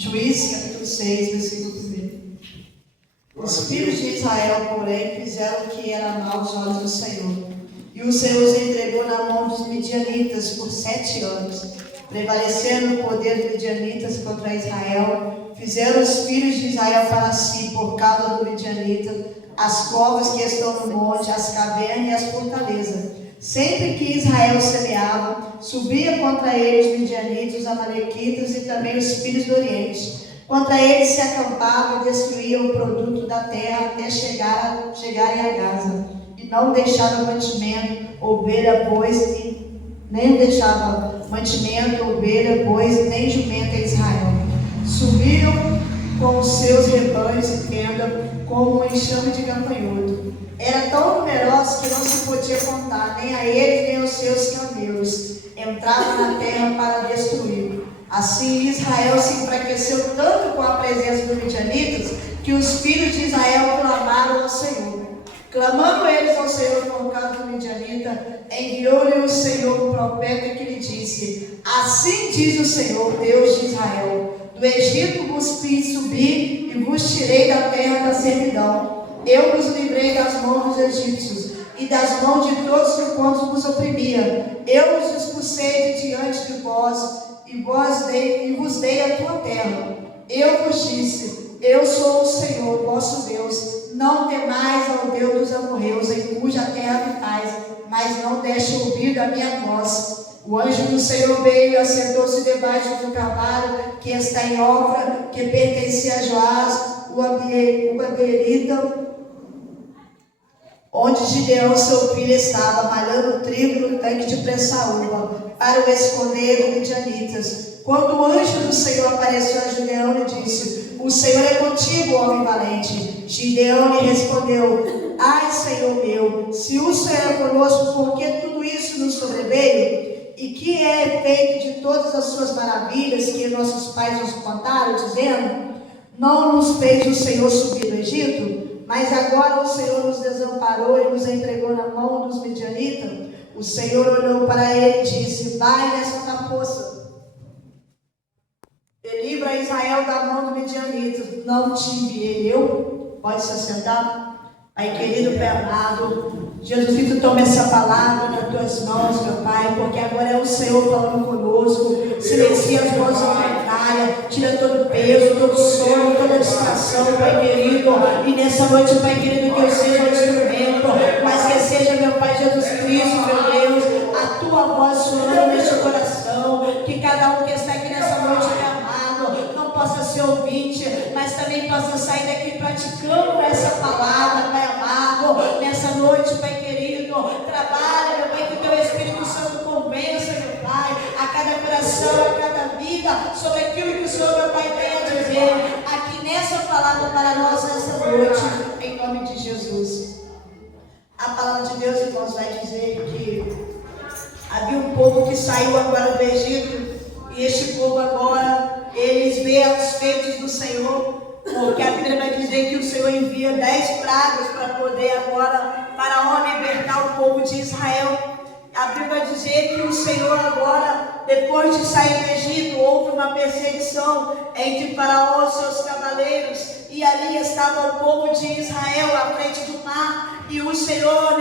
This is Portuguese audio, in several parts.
Juízes capítulo 6, versículo 1. Os filhos de Israel, porém, fizeram o que era mal aos olhos do Senhor. E o Senhor os entregou na mão dos midianitas por 7 anos. Prevalecendo o poder dos midianitas contra Israel, fizeram os filhos de Israel para si, por causa do midianita, as covas que estão no monte, as cavernas e as fortalezas. Sempre que Israel semeava, subia contra eles os midianitas, os amalequitas e também os filhos do Oriente. Contra eles se acampavam e destruíam o produto da terra até chegarem a Gaza. E não deixavam mantimento, ovelha, bois, nem deixava mantimento, ovelha, bois, nem jumenta em Israel. Subiam com os seus rebanhos e tenda, como um enxame de gafanhoto. Era tão numeroso que não se podia contar, nem a eles, nem aos seus camelos. Entravam na terra para destruir. Assim Israel se enfraqueceu tanto com a presença dos midianitas, que os filhos de Israel clamaram ao Senhor. Clamando eles ao Senhor por causa do midianita, enviou-lhe o Senhor um profeta que lhe disse: Assim diz o Senhor, Deus de Israel: Do Egito vos fiz subir e vos tirei da terra da servidão. Eu vos livrei das mãos dos egípcios e das mãos de todos os quantos vos oprimia. Eu vos expulsei de diante de vós e vos dei a tua terra. Eu vos disse: Eu sou o Senhor, vosso Deus. Não temais ao Deus dos amorreus, em cuja terra habitais, mas não deixe ouvir a minha voz. O anjo do Senhor veio e assentou-se debaixo do cavalo que está em Ofra, que pertencia a Joás, o Abielita, onde Gideão, seu filho, estava malhando trigo no tanque de prensar uva, para o esconder dos midianitas. Quando o anjo do Senhor apareceu a Gideão, lhe disse: O Senhor é contigo, homem valente. Gideão lhe respondeu: Ai, Senhor meu, se o Senhor é conosco, por que tudo isso nos sobreveio? E que é feito de todas as suas maravilhas que nossos pais nos contaram, dizendo: Não nos fez o Senhor subir do Egito? Mas agora o Senhor nos desamparou e nos entregou na mão dos midianitas. O Senhor olhou para ele e disse: Vai nessa tua força e livra Israel da mão do midianita. Não te enviei eu? Pode se assentar. Pai querido, Pai amado, Jesus Cristo, toma essa palavra nas tuas mãos, meu Pai, porque agora é o Senhor falando conosco. Silencia as vozes contrárias, tira todo o peso, todo o sono, toda a distração, Pai querido. E nessa noite, Pai querido, que eu seja um instrumento, mas que seja, meu Pai Jesus Cristo, meu Deus, a tua voz soando neste coração. Que cada um que está aqui nessa noite, Pai amado, não possa ser ouvinte, mas também possa sair daqui praticando essa palavra, Pai amado. Nessa noite, Pai querido, trabalha, meu Pai, que o teu Espírito Santo convença, meu Pai, a cada coração, a cada vida, sobre aquilo que o Senhor, meu Pai, tem a dizer aqui nessa palavra para nós nessa noite, em nome de Jesus. A palavra de Deus, irmãos, vai dizer que havia um povo que saiu agora do Egito, e este povo agora, eles veem os feitos do Senhor, porque a Bíblia vai dizer que o Senhor envia 10 pragas para poder agora Faraó libertar o povo de Israel. A Bíblia vai dizer que o Senhor agora, depois de sair do Egito, houve uma perseguição entre Faraó e seus cavaleiros, e ali estava o povo de Israel à frente do mar, e o Senhor,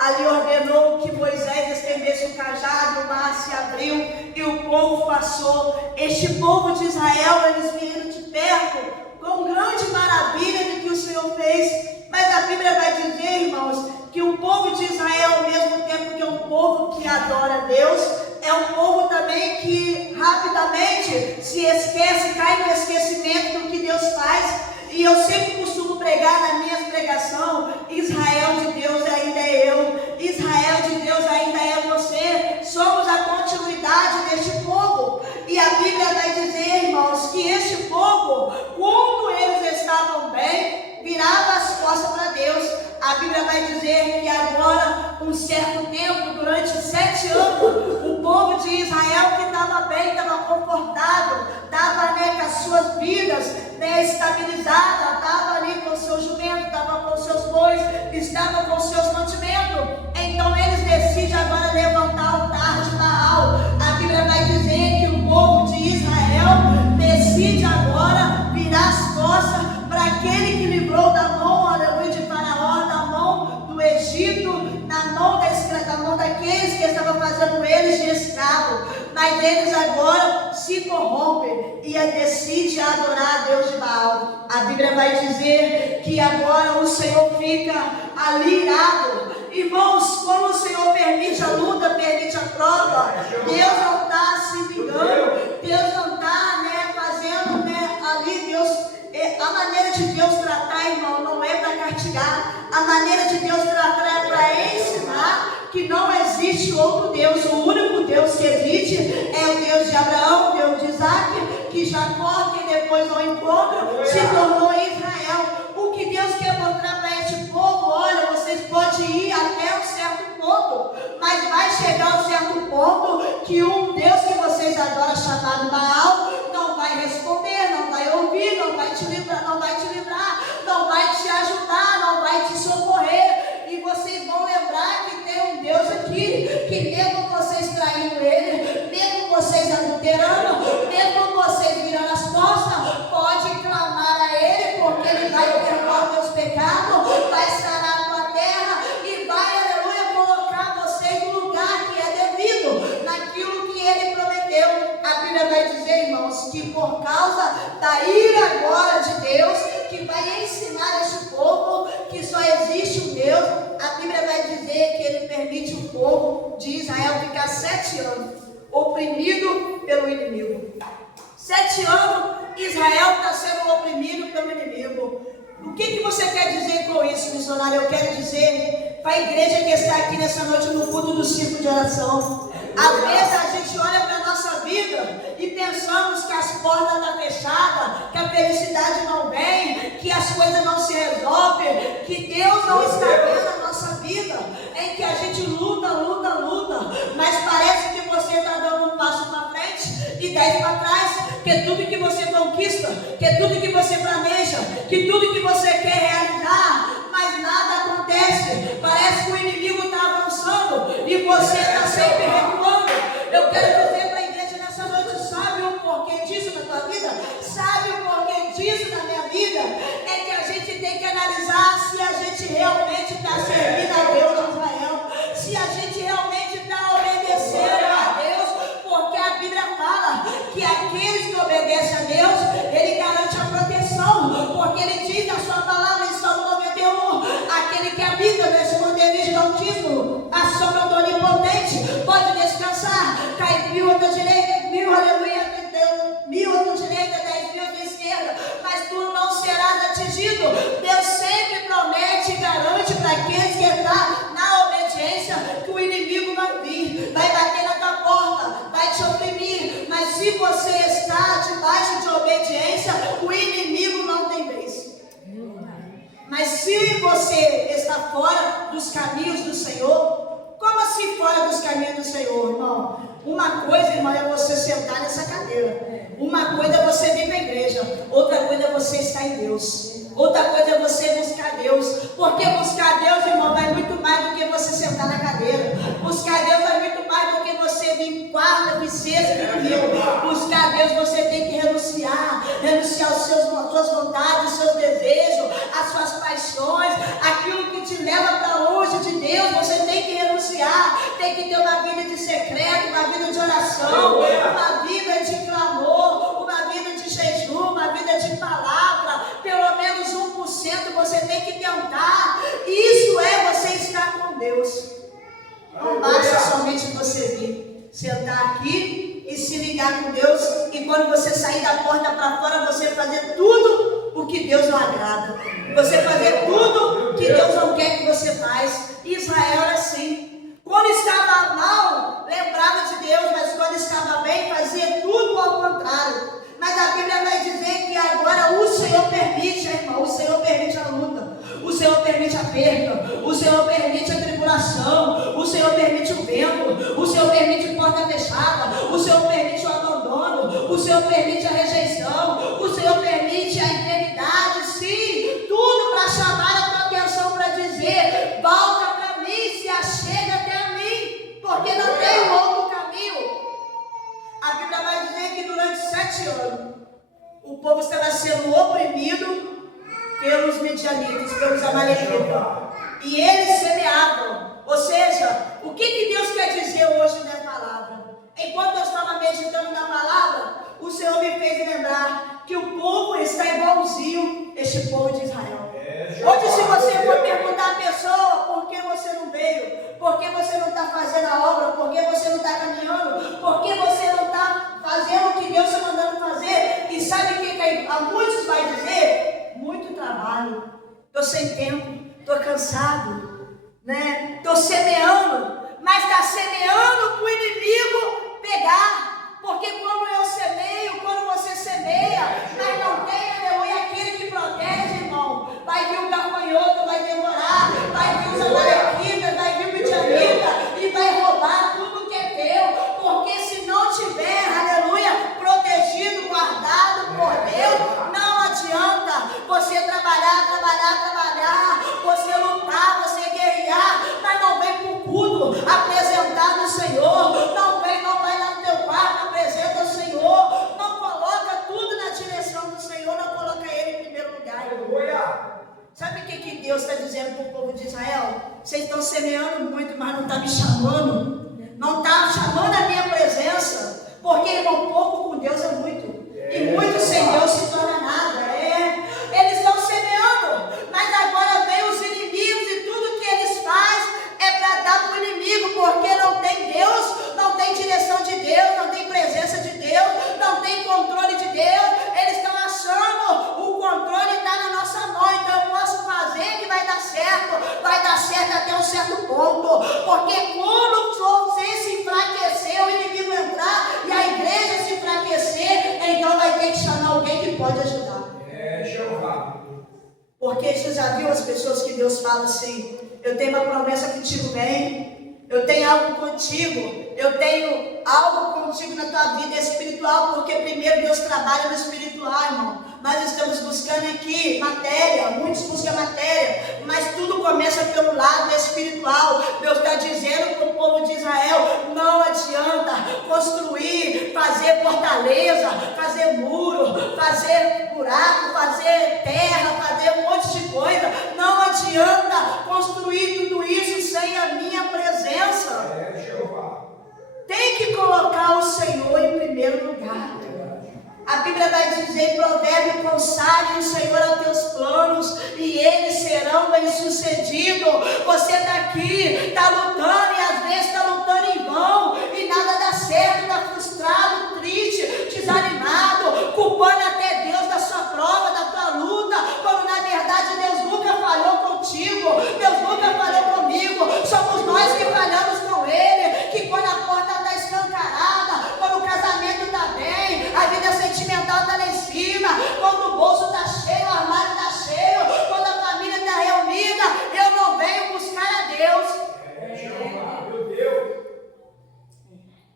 ali ordenou que Moisés estendesse o cajado, o mar se abriu e o povo passou. Este povo de Israel, eles viram de perto com grande maravilha do que o Senhor fez, mas a Bíblia vai dizer, irmãos, que o povo de Israel, ao mesmo tempo que é um povo que adora a Deus, é um povo também que rapidamente se esquece, cai no esquecimento do que Deus faz. E eu sempre costumo pregar na minha pregação: Israel de Deus ainda é eu, Israel de Deus ainda é você. Somos a continuidade deste povo. E a Bíblia vai dizer, irmãos, que este povo, quando eles estavam bem, virava as costas para Deus. A Bíblia vai dizer que agora, um certo tempo, durante 7 anos, o povo de Israel que estava bem, estava confortável, estava com as suas vidas estabilizadas, estava ali com o seu jumento, estava com os seus bois, estava com os seus mantimentos. Então eles decidem agora levantar o altar de Baal. A Bíblia vai dizer que o povo de Israel decide agora mas eles agora se corrompem e decidem adorar a Deus de Baal. A Bíblia vai dizer que agora o Senhor fica ali irado. Irmãos, quando o Senhor permite a luta, permite a prova, Deus não está se vingando, Deus não está fazendo ali, Deus, a maneira de Deus tratar, irmão, não é para castigar, a maneira de Deus tratar é para ensinar que não existe outro Deus. O único Deus que existe é o Deus de Abraão, o Deus de Isaac, que Jacó, que depois ao encontro se tornou Israel. O que Deus quer mostrar para este povo: olha, vocês podem ir até um certo ponto, mas vai chegar um certo ponto que um Deus que vocês adoram, chamado Baal, não vai responder, não vai ouvir, não vai te livrar, não vai te ajudar, não vai te socorrer. E vocês vão lembrar que tem um Deus aqui, que mesmo vocês traindo ele, mesmo vocês adulterando, mesmo vocês virando as costas, pode clamar a ele, porque ele vai perdoar os teus pecados, vai sarar a tua terra e vai, aleluia, colocar vocês no lugar que é devido, naquilo que ele prometeu. A Bíblia vai dizer, irmãos, que por causa da ira agora de Deus, que vai ensinar este povo que só existe um Deus, a Bíblia vai dizer que ele permite o povo de Israel ficar 7 anos oprimido pelo inimigo. 7 anos Israel está sendo oprimido pelo inimigo. O que você quer dizer com isso, missionário? Eu quero dizer para a igreja que está aqui nessa noite no culto do círculo de oração. Às vezes a gente olha para a nossa vida e pensamos que as portas estão fechadas, que a felicidade não vem, que as coisas não se resolvem, que Deus não está vendo a nossa vida, em que a gente luta, mas parece que você está dando um passo para frente e 10 para trás, que tudo que você conquista, que tudo que você planeja, que tudo que você quer realizar, mas nada acontece. Parece que o inimigo está avançando e você está sempre recuando. Eu quero dizer para a igreja nessa noite: sabe o porquê disso na tua vida? Sabe o porquê disso na minha vida? É que a gente tem que analisar se a gente realmente está servindo a Deus de Israel, se a gente realmente está obedecendo a Deus, porque a Bíblia fala que aqueles que obedecem a Deus, ele garante a proteção, porque ele diz na sua palavra em Salmo 91, aquele que habita no esconderijo do Altíssimo, a sombra do Onipotente, pode descansar. Cai 1000 à tua direita, 1000, aleluia, 1000 à tua direita, 10.000 à tua esquerda, mas tu não serás atingido. Deus sempre promete e garante para aqueles que estão na obediência que o inimigo vai vir, vai bater na tua porta, vai te oprimir, mas se você está debaixo de obediência, o inimigo não tem vez. Mas se você está fora dos caminhos do Senhor, como assim fora dos caminhos do Senhor, irmão? Uma coisa, irmão, é você sentar nessa cadeira. Uma coisa é você vir para a igreja. Outra coisa é você estar em Deus. Outra coisa é você buscar Deus. Porque buscar Deus, irmão, vai muito mais do que você sentar na cadeira. Buscar Deus vai muito mais do que você vir quarta, vir sexta, vir domingo. Buscar Deus, você tem que renunciar aos suas vontades, os seus desejos, as suas paixões, aquilo que te leva para longe de Deus. Você tem que renunciar. Tem que ter uma vida de secreto, uma vida de oração, uma vida de clamor, uma vida de jejum, uma vida de palavra. Pelo menos 1% você tem que tentar. Isso é você estar com Deus. Não basta somente você vir sentar aqui e se ligar com Deus, e quando você sair da porta para fora, você fazer tudo o que Deus não agrada, você fazer tudo que Deus não quer que você faz. Israel era assim. Quando estava mal, lembrava de Deus, mas quando estava bem, fazia tudo ao contrário. Mas a Bíblia vai dizer que agora o Senhor permite, irmão, o Senhor permite a luta, o Senhor permite a perda, o Senhor permite a tribulação, o Senhor permite o vento, o Senhor permite porta fechada, o Senhor permite o abandono, o Senhor permite a rejeição, o Senhor permite a enfermidade, sim, tudo para chamar a tua atenção, para dizer: volta para mim, se achega até a mim, porque não tem outro caminho. A Bíblia vai dizer que durante 7 anos o povo estava sendo oprimido pelos midianitas, pelos amalequitas, e eles semeavam. Ou seja, o que Deus quer dizer hoje na palavra? Enquanto eu estava meditando na palavra, o Senhor me fez lembrar que o povo está igualzinho este povo de Israel. Hoje, se você for perguntar à pessoa por que você não veio, por que você não está fazendo a obra, por que você não está caminhando, por que você não está fazendo o que Deus está mandando fazer, e sabe o que a muitos vai dizer? Muito trabalho, estou sem tempo, estou cansado, né? Estou semeando, mas está semeando para o inimigo pegar, porque quando eu semeio, quando você semeia, mas não tem, aleluia, aquele que protege, irmão, vai vir o gafanhoto, vai devorar, vai vir os amalequitas, vai vir o midianita e vai roubar tudo que é teu, porque se não tiver, aleluia, protegido, guardado por Deus, não adianta você trabalhar, você lutar, você guerrear, mas não vem para o culto apresentar no Senhor, não vai lá no teu quarto, apresenta o Senhor, não coloca tudo na direção do Senhor, não coloca Ele em primeiro lugar. Sabe o que Deus está dizendo para o povo de Israel? Vocês estão semeando muito, mas não estão me chamando, não está chamando a minha presença, porque irmão, pouco com Deus é muito, e muito sem Deus se torna nada. Eles estão semeando, mas agora vem os inimigos e tudo que eles fazem é para dar para o inimigo, porque não tem Deus, não tem direção de Deus, não tem presença de Deus, não tem controle de Deus. Eles estão achando o controle está na nossa mão, então eu posso fazer que vai dar certo até um certo ponto, porque quando você se enfraquecer, o inimigo entrar e a igreja se enfraquecer, então vai ter que chamar alguém que pode ajudar. Porque você já viu as pessoas que Deus fala assim: eu tenho uma promessa contigo, vem, eu tenho algo contigo, eu tenho algo contigo na tua vida espiritual, porque primeiro Deus trabalha no espiritual, irmão. Nós estamos buscando aqui matéria, muitos buscam matéria, mas tudo começa pelo lado espiritual. Deus está dizendo para o povo de Israel: não adianta construir, fazer fortaleza, fazer muro, fazer buraco, fazer terra, fazer um monte de coisa. Não adianta construir tudo isso sem a minha presença. Tem que colocar o Senhor em primeiro lugar. A Bíblia vai dizer em Provérbio: consagre o Senhor aos teus planos e eles serão bem-sucedidos. Você está aqui, está lutando e às vezes está lutando em vão e nada dá certo, está frustrado, triste, desanimado, culpando até Deus da sua prova, da tua luta, quando na verdade Deus nunca falhou contigo, Deus nunca falhou comigo. Somos nós que falhamos com Ele, que quando a porta está escancarada, quando o casamento está bem, a vida sentimental está lá em cima, quando o bolso está cheio, o armário está cheio, quando a família está reunida, eu não venho buscar a Deus.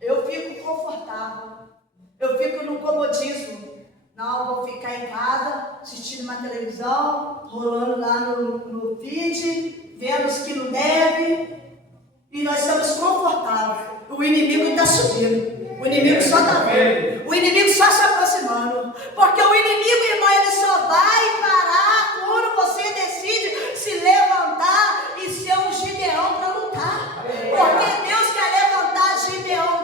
Eu fico confortável, eu fico no comodismo. Não, vou ficar em casa, assistindo uma televisão, rolando lá no feed, vendo os que não deve, e nós estamos confortáveis. O inimigo está subindo, o inimigo só está vendo, o inimigo só se aproximando, porque o inimigo, irmão, ele só vai parar quando você decide se levantar e ser um Gideão para lutar, porque Deus quer levantar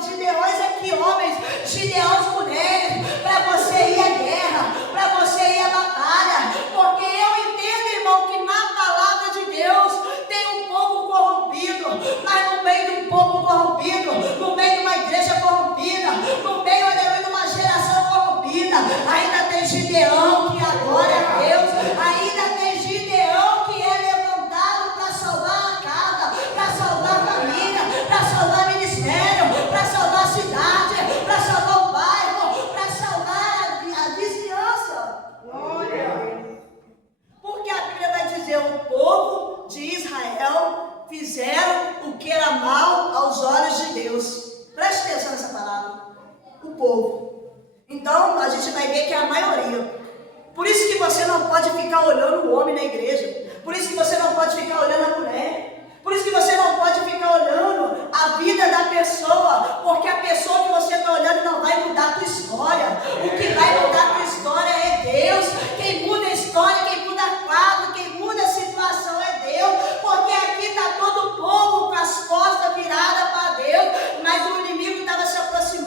Gideões aqui, homens, Gideões mulheres, para você ir à guerra, para você ir à batalha, porque eu entendo, irmão, que na palavra de Deus tem um povo corrompido, mas no meio de um povo corrompido, no meio de uma igreja corrompida, no meio de uma geração corrompida, ainda tem Gideão que adora a Deus, ainda tem Gideão que é levantado para salvar a casa, para salvar a família, para salvar o ministério, para salvar a cidade, para salvar o bairro, para salvar a vizinhança. Glória. Porque a Bíblia vai dizer: o povo de Israel fizeram o que era mal aos olhos de Deus. Preste atenção nessa palavra. O povo. Então a gente vai ver que é a maioria. Por isso que você não pode ficar olhando o homem na igreja. Por isso que você não pode ficar olhando a mulher. Por isso que você não pode ficar olhando a vida da pessoa, porque a pessoa que você está olhando não vai mudar a tua história. O que vai mudar a tua história é Deus. Quem muda a história, quem muda a quadro, quem muda a situação é Deus. Porque aqui está todo o povo com as costas viradas para Deus, mas o inimigo estava se aproximando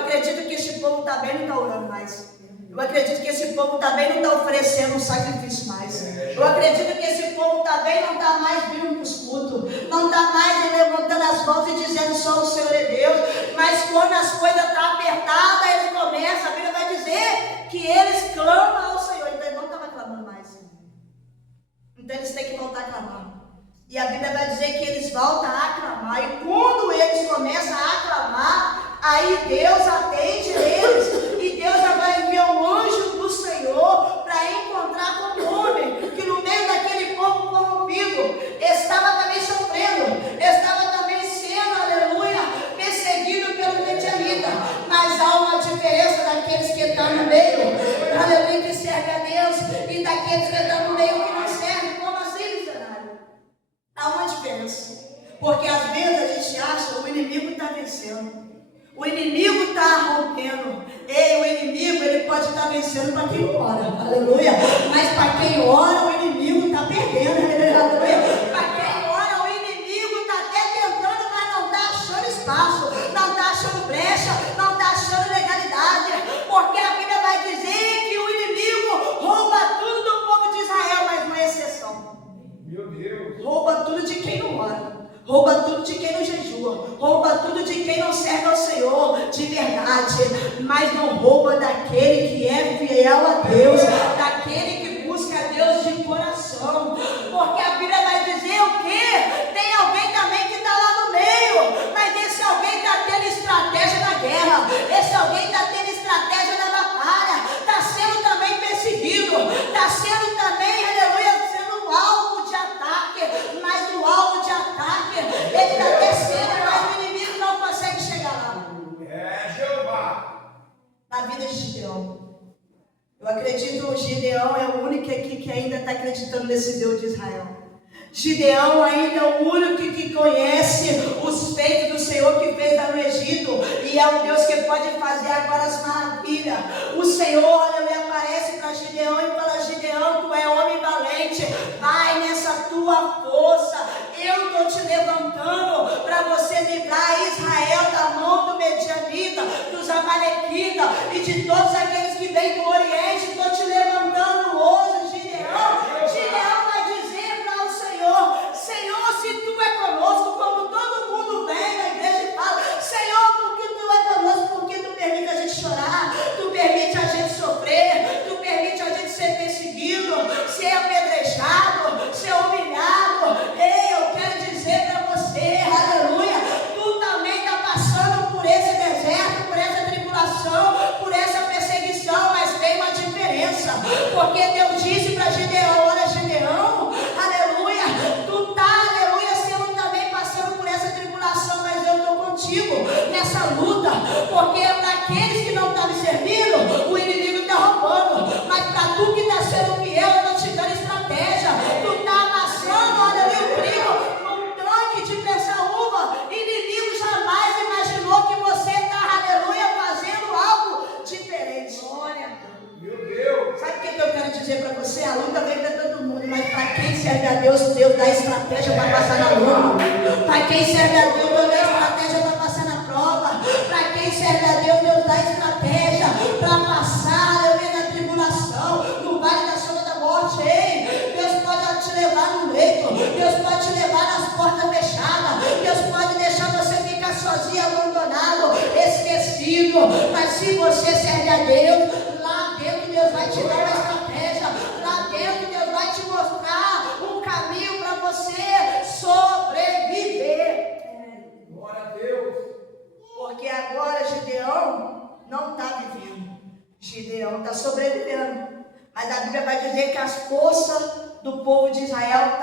acredito que esse povo também não está orando mais. Eu acredito que esse povo também não está oferecendo um sacrifício mais. Eu acredito que esse povo também não está mais vindo para os cultos. Não está mais levantando as mãos e dizendo só o Senhor é Deus. Mas quando as coisas estão apertadas, eles começam. A Bíblia vai dizer que eles clamam ao Senhor. Então eles não estavam clamando mais. Então eles têm que voltar a clamar. E a Bíblia vai dizer que eles voltam a clamar. E quando eles começam a clamar, aí Deus atende eles. E Deus já vai enviar um anjo do Senhor para encontrar com o homem que no meio daquele povo corrompido estava também sofrendo, estava também sendo, aleluia, perseguido pelo medianita. Mas há uma diferença daqueles que estão no meio, aleluia, que serve a Deus, e daqueles que estão no meio que não servem. Como assim, missionário? Há uma diferença. Porque às vezes a gente acha que o inimigo está vencendo. O inimigo está rompendo. Ei, o inimigo ele pode estar vencendo para quem ora, aleluia. Mas para quem ora, o inimigo está perdendo, aleluia. Para quem ora, o inimigo está até tentando, mas não está achando espaço, não está achando brecha, não está achando legalidade. Porque a Bíblia vai dizer que o inimigo rouba tudo do povo de Israel, mas uma exceção. Meu Deus. Rouba tudo de quem não ora. Rouba tudo de quem não jejua, rouba tudo de quem não serve ao Senhor de verdade, mas não rouba daquele que é fiel a Deus, daquele que busca a Deus de coração, porque a Bíblia vai dizer o quê? Tem alguém também que está lá no meio, mas esse alguém está tendo estratégia na guerra, esse alguém está tendo estratégia na batalha, está sendo também perseguido, está sendo também, aleluia, sendo alvo de ataque, mas no alvo de ataque ele está descendo, mas o inimigo não consegue chegar lá. É Jeová. Na vida de Gideão, eu acredito que Gideão é o único aqui que ainda está acreditando nesse Deus de Israel. Gideão ainda é o único que conhece os feitos do Senhor que fez lá no Egito, e é o Deus que pode fazer agora as maravilhas. O Senhor, ele aparece para Gideão e fala: Gideão, tu é homem valente, vai nessa tua força, eu estou te levantando para você livrar Israel da mão do medianita, dos amalequitas e de todos aqueles que vêm do Oriente. Estou te levantando hoje, Gideão. Gideão vai dizer para o Senhor: Senhor, se tu é conosco, como todo mundo vem na igreja e fala: Senhor, porque tu é conosco, porque tu permite a gente chorar, tu permite a gente sofrer, tu permite a gente ser perseguido, ser apedrejado, ser humilhado. Ei, eu quero dizer para você, aleluia, tu também está passando por esse deserto, por essa tribulação, por essa perseguição, mas tem uma diferença, porque Deus disse para Gideão: olha, Gideão, aleluia, tu está, aleluia, sendo também passando por essa tribulação, mas eu estou contigo nessa luta, porque para aqueles que não estão me servindo, o inimigo está roubando, mas para tu que está sendo fiel, eu estou te dando estratégia. Tu está amassando, aleluia, o trigo num tanque de prensar uva. Inimigo jamais imaginou que você está, aleluia, fazendo algo diferente. Glória a Deus. Meu Deus. Sabe o que eu quero dizer para você? A luta vem para todo mundo, mas para quem serve a Deus, Deus dá estratégia para passar na luta. Para quem serve a Deus, Deus dá estratégia para passar na prova. Para quem serve a Deus, Deus dá estratégia para passar, aleluia, na tribulação, no vale da sombra da morte. Ei, Deus pode te levar no leito, Deus pode te levar nas portas fechadas, Deus pode deixar você ficar sozinho, abandonado, esquecido. Mas se você serve a Deus, lá dentro Deus vai te dar uma estratégia, lá dentro Deus vai te mostrar um caminho para você sobreviver. Glória a Deus. Porque agora Gideão não está vivendo, Gideão está sobrevivendo. Mas a Bíblia vai dizer que as forças do povo de Israel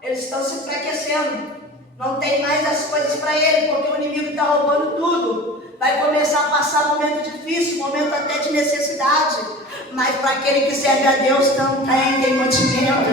eles estão se enfraquecendo. Não tem mais as coisas para ele, porque o inimigo está roubando tudo. Vai começar a passar momento difícil, momento até de necessidade. Mas para aquele que serve a Deus não tem mantimento.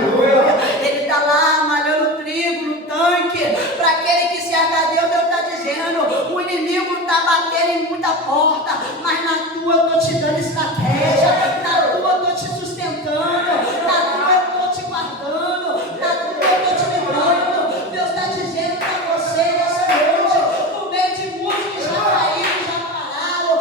Ele está lá malhando trigo no tanque. Para aquele que serve a Deus, Deus está dizendo: o inimigo está batendo em muita porta, mas na tua eu estou te dando estratégia, na tua eu estou te sustentando, na tua eu estou te guardando, na tua eu estou te livrando. Deus está dizendo para você nessa noite, no meio de muitos que já caíram, já pararam,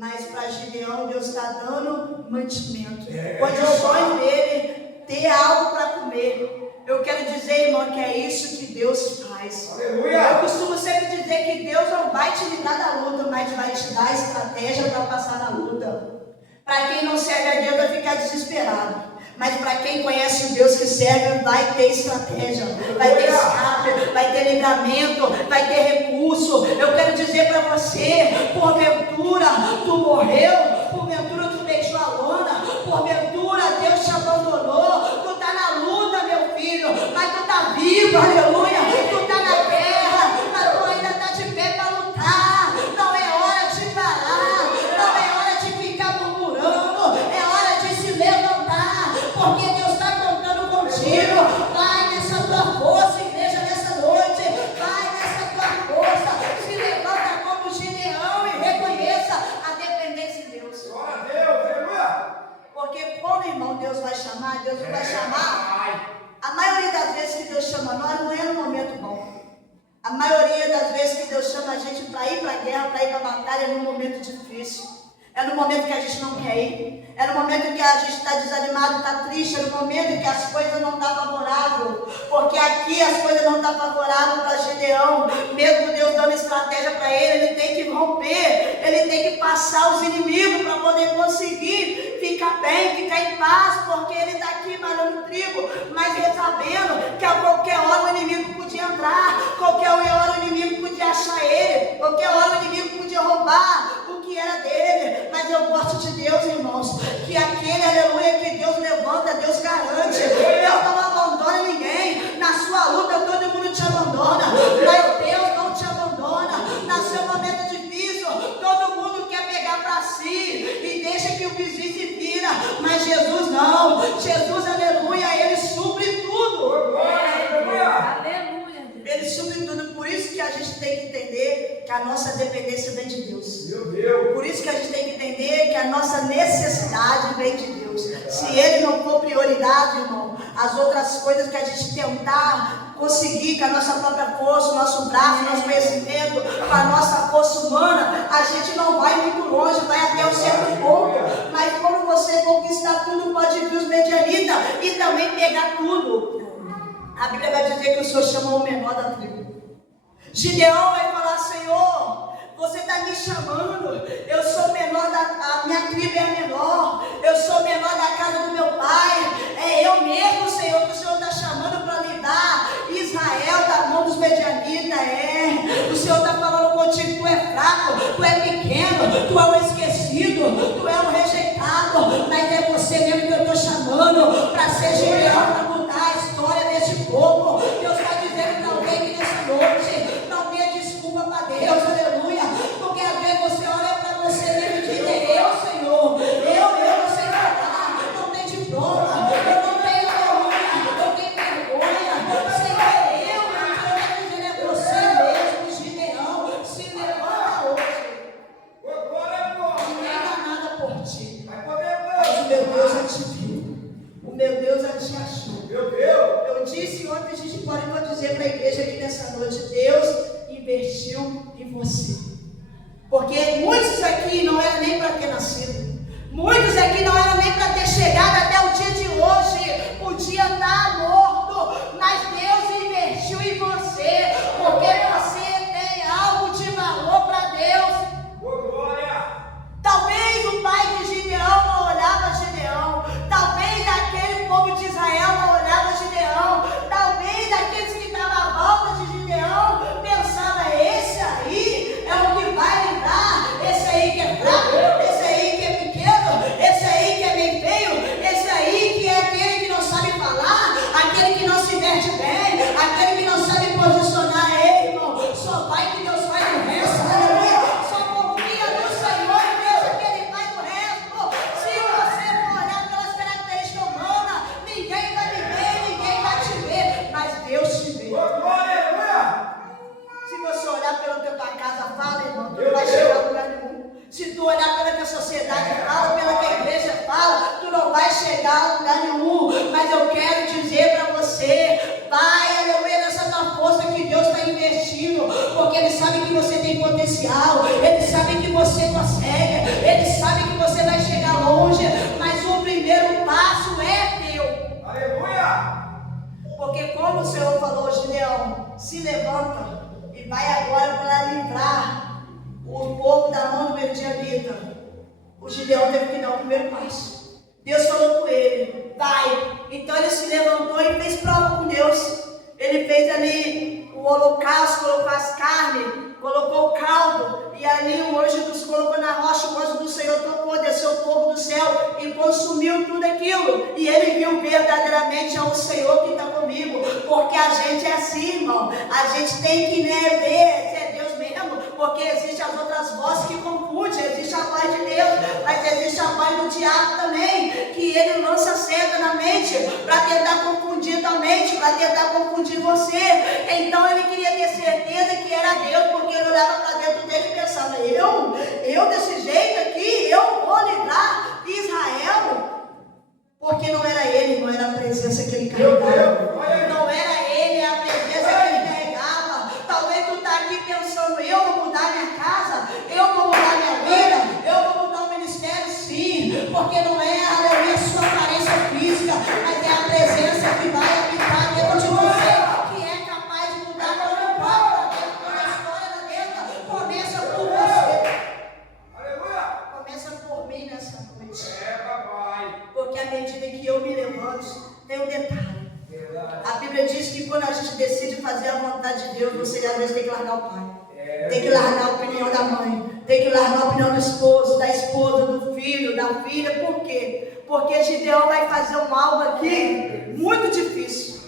Mas para Gideão, Deus está dando mantimento. Condições dele ter algo para comer. Eu quero dizer, irmão, que é isso que Deus faz. Aleluia. Eu costumo sempre dizer que Deus não vai te livrar da luta, mas vai te dar estratégia para passar na luta. Para quem não serve a Deus vai ficar desesperado. Mas para quem conhece o Deus que serve, vai ter estratégia, vai ter escape, vai ter livramento, vai ter recurso. Eu quero dizer para você, porventura tu morreu, porventura tu deixou a lona, porventura Deus te abandonou, tu está na luta, meu filho, mas tu está vivo, aleluia, tu está na guerra, mas tu ainda está de pé para lutar. Não é hora de parar, não é hora de ficar murmurando, é hora de se levantar, porque Deus está contando contigo. Vai nessa tua força, igreja, nessa noite, vai nessa tua força, se levanta como Gideão e reconheça a dependência de Deus. Glória a Deus, aleluia. Porque quando, irmão, Deus vai chamar, Deus não vai chamar. A maioria das vezes que Deus chama nós não é no momento bom. A maioria das vezes que Deus chama a gente para ir para a guerra, para ir para a batalha, é num momento difícil. É no momento que a gente não quer ir. É no momento que a gente está desanimado, está triste. É no momento que as coisas não estão favoráveis. Porque aqui as coisas não estão favoráveis para Gideão. Mesmo Deus dando estratégia para ele, ele tem que romper. Ele tem que passar os inimigos para poder conseguir ficar bem, ficar em paz. Porque ele está aqui malhando trigo, mas ele sabendo que a qualquer hora o inimigo podia entrar. Qualquer hora o inimigo podia achar ele. Qualquer hora o inimigo podia roubar o que era dele. Mas eu gosto de Deus, irmãos, que aquele, aleluia, que Deus levanta, Deus garante. Deus não abandona ninguém. Na sua luta todo mundo te abandona, mas Deus não te abandona. No seu momento difícil, todo mundo quer pegar para si e deixa que o vizinho se vira, mas Jesus não. Jesus, aleluia, ele supre tudo. Aleluia. Ele supre tudo. Por isso que a gente tem que entender que a nossa dependência vem de Deus. Meu Deus. Por isso que a gente tem que entender que a nossa necessidade vem de Deus. Se Ele não for prioridade, irmão, as outras coisas que a gente tentar conseguir com a nossa própria força, nosso braço, nosso conhecimento, com a nossa força humana, a gente não vai muito longe, vai até um certo ponto. Mas quando você conquistar tudo, pode vir os medianitas e também pegar tudo. A Bíblia vai dizer que o Senhor chamou o menor da tribo. Gideão vai falar: Senhor, você está me chamando, eu sou menor, a minha tribo é a menor, eu sou menor da casa do meu pai, é eu mesmo, Senhor, que o Senhor está chamando para livrar Israel da mão dos medianitas. O Senhor está falando contigo: tu é fraco, tu é pequeno, tu é um esquecido, tu é um rejeitado, mas é você mesmo que eu estou chamando para ser Gideão, para mudar a história desse povo. Deus está dizendo para alguém que nessa noite não tenha desculpa para Deus, aleluia, porque às vezes você olha para você mesmo e diz: Senhor, eu sei falar, não tenho diploma, eu não tenho aleluia, eu tenho vergonha, Senhor, eu quero dizer é você mesmo, Gideão, se levanta hoje. Ninguém dá nada por ti, mas o meu Deus já te viu, o meu Deus já te achou. Meu Deus. Eu disse ontem, a gente pode dizer para a igreja aqui nessa noite: Deus investiu em você. Porque muitos aqui não eram nem para ter nascido. Muitos aqui não eram nem para ter chegado até o dia de hoje. Podia estar morto, mas Deus investiu em você. Porque você tem algo de valor para Deus. Talvez o pai de Gideão não olhava Gideão. Talvez aquele povo de Israel não olhava Gideão. Talvez aqueles que estavam à volta de Gideão pensavam: esse aí é o que vai livrar, esse aí que é fraco, esse aí que é pequeno, esse aí que é bem feio, esse aí que é aquele que não sabe falar, aquele que não se veste bem, aquele que não sabe posicionar. Ei, irmão, só vai que Deus faz o resto, aleluia. Só confia no Senhor e veja que Ele faz o resto. Se você for olhar pelas características humanas, ninguém vai me ver, ninguém vai te ver, mas Deus te vê. Se você olhar pela tua casa, fala, irmão, tu não vai chegar a lugar nenhum. Se tu olhar pela que a sociedade fala, pela que a igreja fala, tu não vai chegar a lugar nenhum. Mas eu quero dizer para você: vai, aleluia, nessa tua força que Deus está investindo, porque Ele sabe que você tem potencial, Ele sabe que você consegue, Ele como o Senhor falou, Gideão, se levanta e vai agora para livrar o povo da mão do medianita. O Gideão teve que dar o primeiro passo. Deus falou com ele, vai. Então ele se levantou e fez prova com Deus. Ele fez ali o holocausto, colocou as carnes, colocou o caldo, e ali o anjo dos colocou na rocha, o anjo do Senhor tocou, desceu o fogo do céu e consumiu tudo aquilo. E ele viu verdadeiramente é o Senhor que está comigo, porque a gente é assim, irmão. A gente tem que ver se é Deus mesmo, porque existem as outras vozes que confundem. Existe a voz de Deus, mas existe a voz do diabo também, que ele lança seta na mente para tentar confundir tua mente, para tentar confundir você. Então ele queria ter certeza que era Deus, porque ele olhava para dentro dele e pensava, eu desse jeito aqui, eu vou livrar Israel, porque não era ele, não era a presença que ele carregava, não era ele, a presença que ele carregava. Talvez tu está aqui pensando, eu vou mudar minha casa, eu vou mudar minha vida, eu vou mudar o ministério, sim, porque não é a sua aparência física, mas é a presença que vai habitar dentro de você, que é capaz de mudar qualquer porta dentro da história da dentro. Começa por você. Aleluia. Começa por mim nessa noite. É, papai. Porque à medida que eu me levanto, tem um detalhe. Verdade. A Bíblia diz que quando a gente decide fazer a vontade de Deus, você às vezes tem que largar o pai. É. Tem que largar a opinião da mãe. Tem que largar a opinião do esposo, da esposa, do filho, da filha. Por quê? Porque Gideão vai fazer um algo aqui muito difícil.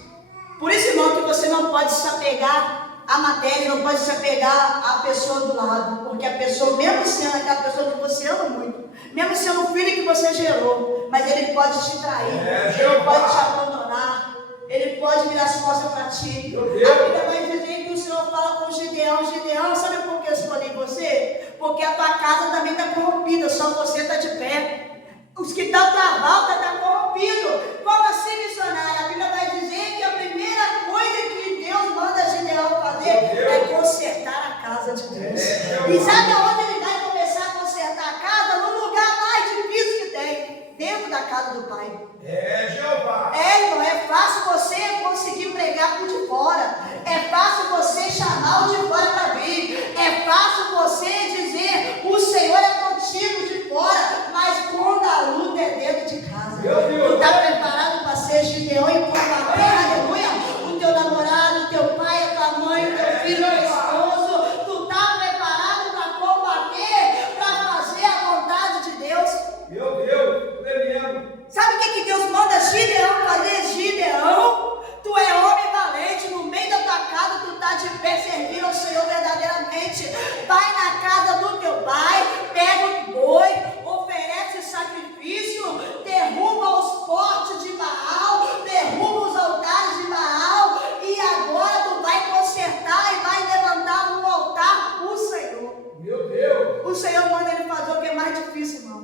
Por isso, irmão, que você não pode se apegar à matéria, não pode se apegar à pessoa do lado. Porque a pessoa, mesmo sendo aquela pessoa que você ama muito, mesmo sendo o filho que você gerou, mas ele pode te trair, ele pode te abandonar, ele pode virar as costas para ti. A Bíblia vai dizer que o Senhor fala com Gideão, Gideão, sabe por que eu escolhi você? Porque a tua casa também está corrompida, só você está de pé. Os que estão à tua volta estão corrompidos. Como assim, missionário? A Bíblia vai dizer que a primeira coisa que Deus manda Gideão fazer é consertar a casa de Deus. E sabe aonde ele vai começar a consertar a casa? No lugar mais difícil que tem, dentro da casa do Pai. É, Jeová. É, irmão, é fácil você conseguir pregar por de fora. É fácil você chamar o de fora para vir. É fácil você dizer, o Senhor é contigo de fora. Mas quando a luta é dentro de casa, tu está preparado para ser Gideão e combater, aleluia? O teu namorado, o teu pai, a tua mãe, o teu filho, o teu esposo. Tu está preparado para combater, para fazer a vontade de Deus? Meu Deus, tremendo. Sabe o que Deus manda Gideão fazer? Gideão, tu é homem valente, no meio da tua casa tu está de pé servindo ao Senhor verdadeiramente. Vai na casa do teu pai, pega o boi, oferece sacrifício, derruba os fortes de Baal, derruba os altares de Baal, e agora tu vai consertar e vai levantar um altar para o Senhor. Meu Deus. O Senhor manda ele fazer o que é mais difícil, irmão.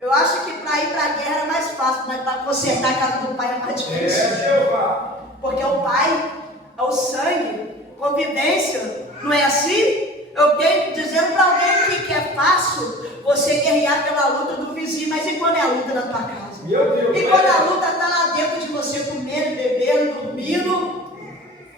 Eu acho que para ir para a guerra é mais fácil, mas para consertar a casa do pai é mais difícil. É, Jeová. Porque o pai é o sangue, convivência, não é assim? Eu tenho dizendo para alguém que é fácil você guerrear pela luta do vizinho, mas e quando é a luta da tua casa? Meu Deus. E quando a luta está lá dentro de você, comendo, bebendo, dormindo?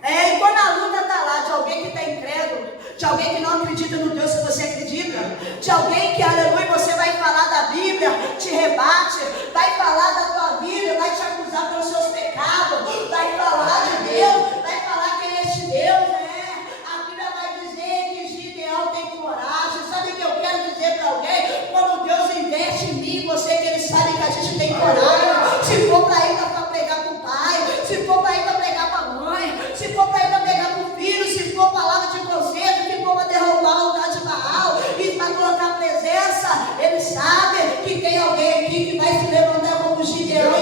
E quando a luta está lá de alguém que está incrédulo, de alguém que não acredita no Deus que você acredita, de alguém que, aleluia, você vai falar da Bíblia, te rebate, vai falar da tua vida, vai te acusar pelos seus pecados, vai falar de Deus, vai falar que Ele é este Deus, né? A Bíblia vai dizer que Gideão tem coragem. Sabe o que eu quero dizer para alguém? Quando Deus investe em mim, você, que Ele sabe que a gente tem coragem. Se for para ir para pregar para o pai, se for para ir para pregar para a mãe, se for para ir para pregar para o filho, se for palavra de conselho, se for para derrubar o altar de Baal e para colocar presença, Ele sabe que tem alguém aqui que vai se levantar como Gideão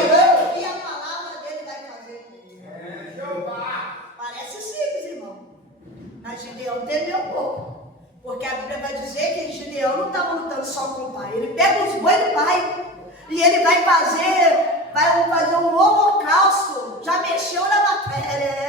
e a palavra dele vai fazer. É, Jeová. Parece simples, irmão, mas Gideão entendeu um pouco. Porque a Bíblia vai dizer que Gideão não estava lutando só com o pai. Ele pega os bois do pai e ele vai fazer um holocausto. Já mexeu na matéria.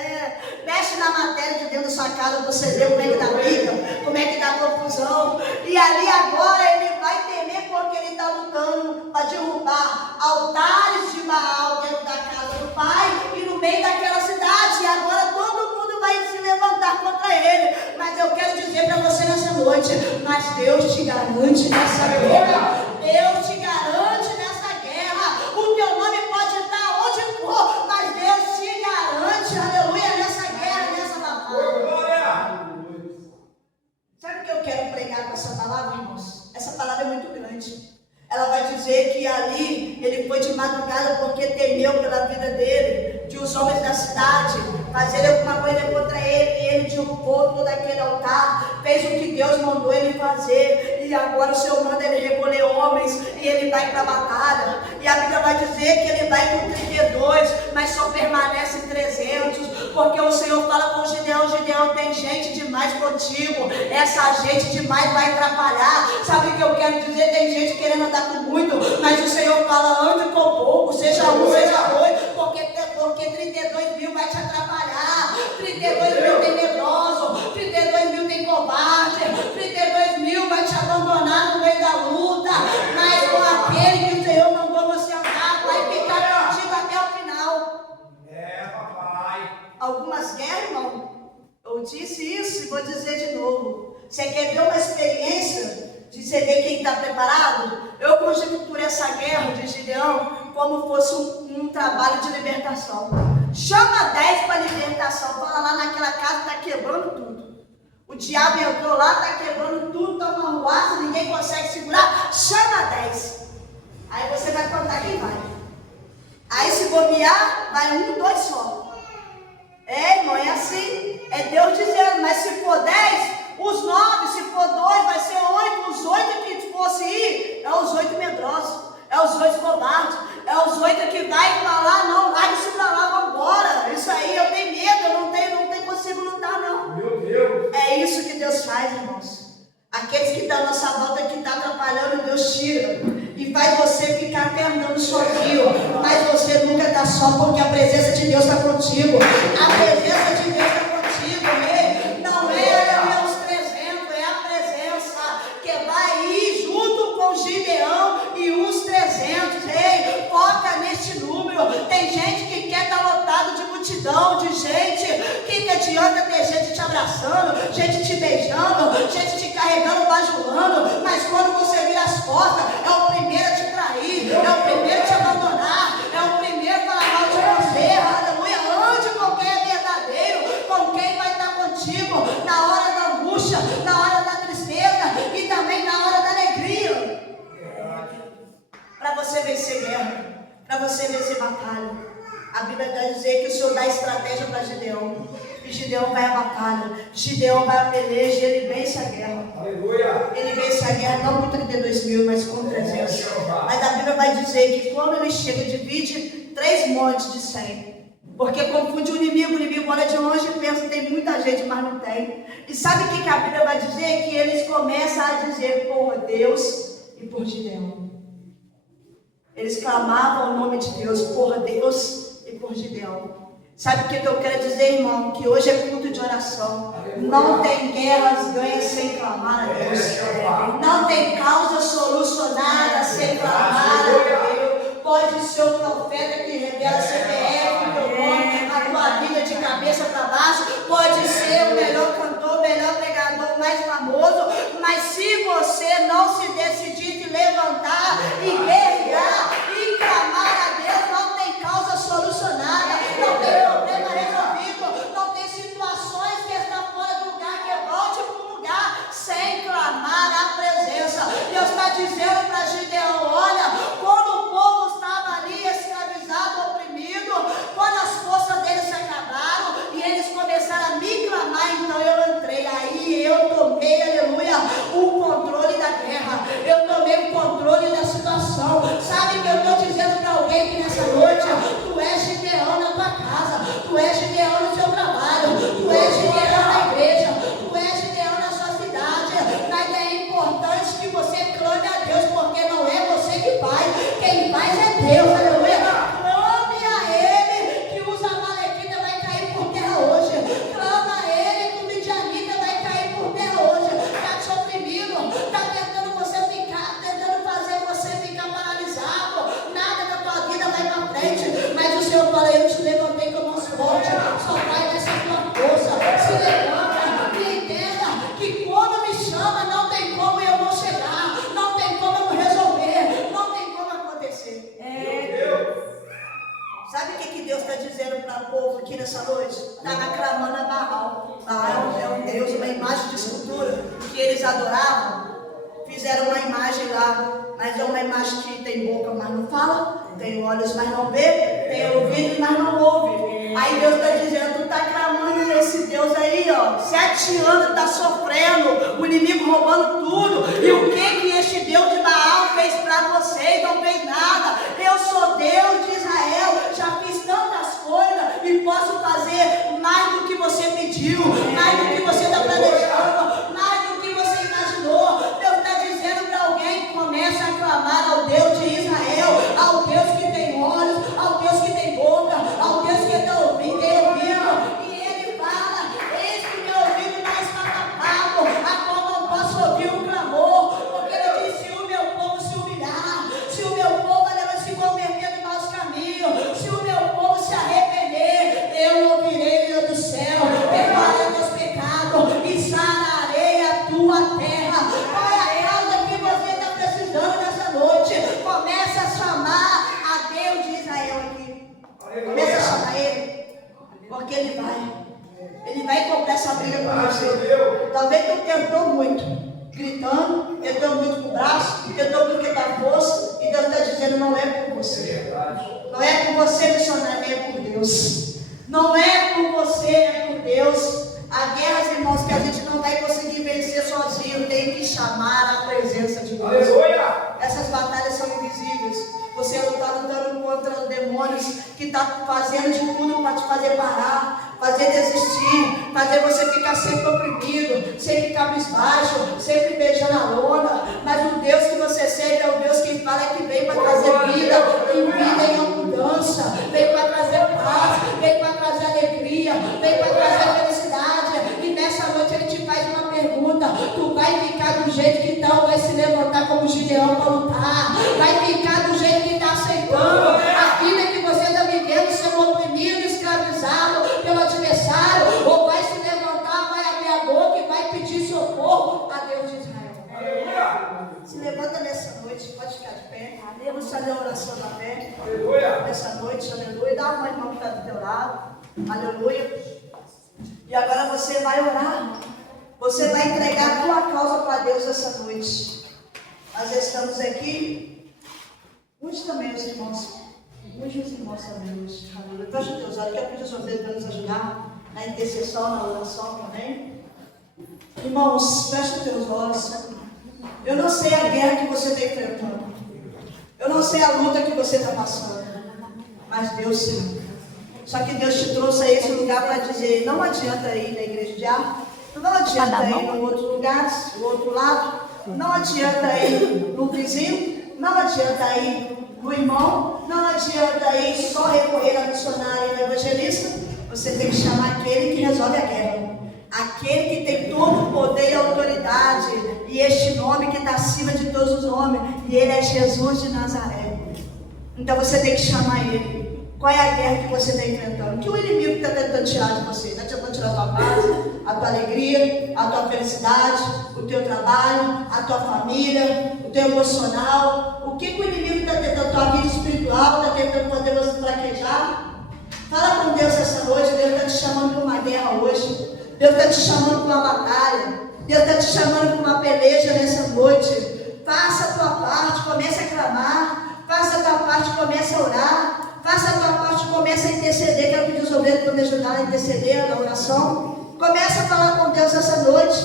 Mexe na matéria de dentro da sua casa, você vê como é que dá briga, como é que dá confusão. E ali agora ele vai temer porque ele está lutando para derrubar altares de Baal dentro da casa do pai e no meio daquela cidade. ele. Mas eu quero dizer para você nessa noite, mas Deus te garante nessa guerra. Deus te garante nessa guerra. O teu nome pode estar onde for, mas Deus te garante, aleluia, nessa guerra, nessa batalha. Sabe o que eu quero pregar com essa palavra, irmãos? Essa palavra é muito grande. Ela vai dizer que ali ele foi de madrugada porque temeu pela vida dele, de os homens da cidade fazerem alguma coisa contra ele, e ele derrubou todo aquele altar, fez o que Deus mandou ele fazer, e agora o Senhor manda ele recolher homens, e ele vai para a batalha, e a Bíblia vai dizer que ele vai com 32, mas só permanece 300, porque o Senhor fala com Gideão: Gideão, tem gente demais contigo, essa gente demais vai atrapalhar. Sabe o que eu quero dizer? Tem gente querendo andar com muito, mas o Senhor fala: ande com pouco, seja um, seja dois, porque 32 mil vai te atrapalhar, 32 mil tem medroso, 32 mil tem covarde, 32 mil vai te abandonar no meio da luta, mas com aquele que o Senhor mandou você andar, vai ficar contigo até o final. Papai. Algumas guerras, irmão, eu disse isso e vou dizer de novo. Você quer ver uma experiência de você ver quem está preparado? Eu conjecturei essa guerra de Gideão como fosse um trabalho de libertação. Chama 10 para libertação. Fala lá naquela casa, está quebrando tudo. O diabo entrou lá, está quebrando tudo, está uma ruaça, ninguém consegue segurar. Chama 10. Aí você vai contar quem vai. Aí se bobear, vai 1, 2 só. Irmão, é assim. É Deus dizendo, mas se for 10, os 9, se for 2, vai ser 8. Os 8 que fosse ir, é os 8 medrosos, é os 8 cobardes, é os 8 que vai falar: não, larga isso pra lá, vambora. Isso aí, eu tenho medo, eu não tenho consigo lutar, não. Meu Deus. É isso que Deus faz, irmãos. Aqueles que estão à nossa volta, que estão atrapalhando, Deus tira. E faz você ficar até andando sozinho. Mas você nunca está só, porque a presença de Deus está contigo. A presença de Deus está contigo. Não é os 300, é a presença que vai ir junto com Gideão e os 300. Ei, foca neste número. Tem gente que quer estar lotado de multidão, de gente. Que adianta ter gente te abraçando, gente te beijando, gente te carregando, bajulando, mas quando você vira as costas, é o primeiro a te trair, é o primeiro a te abandonar, é o primeiro a falar mal de você. Aleluia. Ande com quem é verdadeiro, com quem vai estar contigo na hora da angústia, na hora da tristeza e também na hora da alegria. Para você vencer guerra, para você vencer batalha. A Bíblia vai dizer que o Senhor dá estratégia para Gideão. E Gideão vai à batalha, Gideão vai à peleja e ele vence a guerra. Aleluia. Ele vence a guerra não com 32 mil, mas com 300. Mas a Bíblia vai dizer que quando ele chega, divide 3 montes de 100. Porque confunde o inimigo olha de longe e pensa que tem muita gente, mas não tem. E sabe o que a Bíblia vai dizer? Que eles começam a dizer por Deus e por Gideão. Eles clamavam o nome de Deus por Deus e por Gideão. Sabe o que eu quero dizer, irmão? Que hoje é culto de oração. Não tem guerras ganhas sem clamar a Deus. Não tem causa solucionada sem clamar a Deus. Pode ser o profeta que revela CPF, o teu nome, a tua vida de cabeça para baixo. Pode ser o melhor cantor, o melhor pregador, o mais famoso. Mas se você não se decidir de levantar e guerrear e clamar a Deus, não tem causa solucionada. Não tem problema resolvido, não tem situações que estão fora do lugar, que volte para o lugar sem clamar a presença. Deus está dizendo para Gideão: olha, quando o povo estava ali escravizado, oprimido, quando as forças deles se acabaram e eles começaram a me clamar, então eu entrei, aí eu tomei, aleluia, o controle da guerra, eu tomei o controle da situação. Sabe o que eu estou dizendo para alguém aqui nessa noite? Tu és Gideão na tua casa, tu és Gideão no seu trabalho, tu és Gideão na igreja, tu és Gideão na sua cidade. Mas é importante que você clame a Deus, porque não é você que faz, quem faz é Deus, aleluia. Clame a Ele que os amalequitas vai cair por terra hoje. Clama a Ele que o midianita vai cair por terra hoje. Está te oprimindo, está tentando fazer você ficar paralisado. Nada da tua vida vai para frente, mas o Senhor fala: eu te levantei com a mão forte. nessa noite? Estava clamando a Baal. Baal é um deus, uma imagem de escultura que eles adoravam. Fizeram uma imagem lá, mas é uma imagem que tem boca, mas não fala, tem olhos, mas não vê, tem ouvidos, mas não ouve. Aí Deus está dizendo, tu está clamando nesse Deus aí, ó, 7 anos está sofrendo, o inimigo roubando tudo. E o que este Deus de Baal fez para você? Não fez nada. Eu sou Deus de Israel, já fiz tantas coisas e posso fazer mais do que você pediu, mais do que você está planejando, mais do que você imaginou. Deus está dizendo para alguém que começa a clamar ao Deus de Israel, ao Deus que tem olhos, ao Deus que tem boca, ao Deus que está ouvindo, e ele fala, eis que meu ouvido não está tapado, a qual não posso ouvir o clamor, porque ele diz, se o meu povo se humilhar, se o meu povo se converter no nosso caminho, se o meu povo se arrepender, eu ouvirei do céu, perdoarei teus pecados e sararei a tua terra. Qual é a causa que você está precisando nessa noite? Começa a chamar a Deus de Israel aqui. Começa a chamar Ele, porque Ele vai comprar essa briga com você. Talvez tu tentou muito, gritando, tentou muito com o braço, tentou muito com a força, e Deus está dizendo, não é por você. Não é por você, missionário, é por Deus. Não é por você, é por Deus. Há guerras, irmãos, que a gente não vai conseguir vencer sozinho, tem que chamar a presença de Deus. Aleluia! Essas batalhas são invisíveis. Você não está lutando contra os demônios que estão fazendo de tudo para te fazer parar, fazer desistir, fazer você ficar sempre oprimido, sempre cabisbaixo, sempre beijando a lona. Mas o Deus que você serve é o Deus que fala que vem para trazer vida, e vida em abundância, vem para trazer paz, vem para trazer alegria, vem para trazer felicidade. E nessa noite ele te faz uma pergunta: tu vai ficar do jeito que está ou vai se levantar como Gideão para lutar? Vai ficar do jeito que está aceitando a vida que você está vivendo, sendo oprimido, escravizado pelo adversário, ou vai se levantar, vai abrir a boca e vai pedir socorro a Deus de Israel? Aleluia! Se levanta nessa noite, pode ficar de pé. Vamos fazer a oração da fé. Aleluia! Nessa noite, aleluia. Dá uma mão que está do teu lado. Aleluia. E agora você vai orar. Você vai entregar a tua causa para Deus essa noite. Nós estamos aqui. Muitos também, os irmãos. Muitos irmãos também hoje. Aleluia. Fecha os teus olhos, que eu pedi a Deus para nos ajudar na intercessão, na oração também. Irmãos, fecha os teus olhos. Eu não sei a guerra que você está enfrentando. Eu não sei a luta que você está passando. Mas Deus sim. Só que Deus te trouxe a esse lugar para dizer, não adianta ir na igreja de ar, não adianta ir no outro lugar, no outro lado, não adianta ir no vizinho, não adianta ir no irmão, não adianta ir só recorrer à missionária e ao evangelista. Você tem que chamar aquele que resolve a guerra, aquele que tem todo o poder e autoridade, e este nome que está acima de todos os nomes, e ele é Jesus de Nazaré. Então você tem que chamar ele. Qual é a guerra que você está enfrentando? O que o inimigo está tentando tirar de você? Está tentando tirar a tua paz, a tua alegria, a tua felicidade, o teu trabalho, a tua família, o teu emocional. O que o inimigo está tentando? A tua vida espiritual está tentando fazer você fraquejar? Fala com Deus essa noite. Deus está te chamando para uma guerra hoje. Deus está te chamando para uma batalha. Deus está te chamando para uma peleja nessa noite. Faça a tua parte, comece a clamar. Faça a tua parte, comece a orar. Faça a tua parte, comece a interceder. Quero pedir os obreiros para me ajudar a interceder na oração. Comece a falar com Deus essa noite.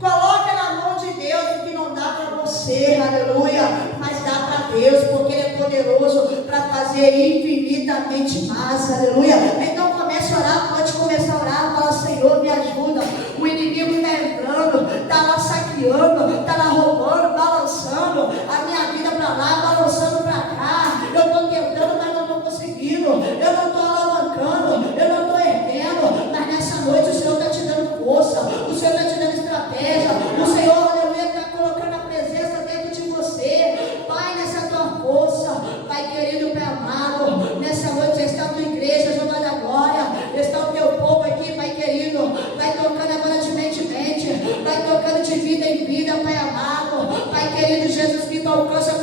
Coloque na mão de Deus o que não dá para você, aleluia, mas dá para Deus, porque Ele é poderoso para fazer infinitamente mais, aleluia. Então comece a orar, pode começar a orar, fala: Senhor, me ajuda. O inimigo está entrando, está lá saqueando, está lá roubando, balançando a minha vida para lá, balançando para cá. Eu estou tentando, mas não estou conseguindo. Eu não estou alavancando, eu não estou erguendo. Mas nessa noite o Senhor está te dando força, o Senhor está te dando estratégia. O Senhor, aleluia, está colocando a presença dentro de você. Pai, nessa tua força, Pai querido, Pai amado, nessa noite está a tua igreja, Jeová da glória, está o teu povo aqui, Pai querido. Vai tocando abundantemente, vai tocando de vida em vida, Pai amado. Pai querido, Jesus Cristo, alcança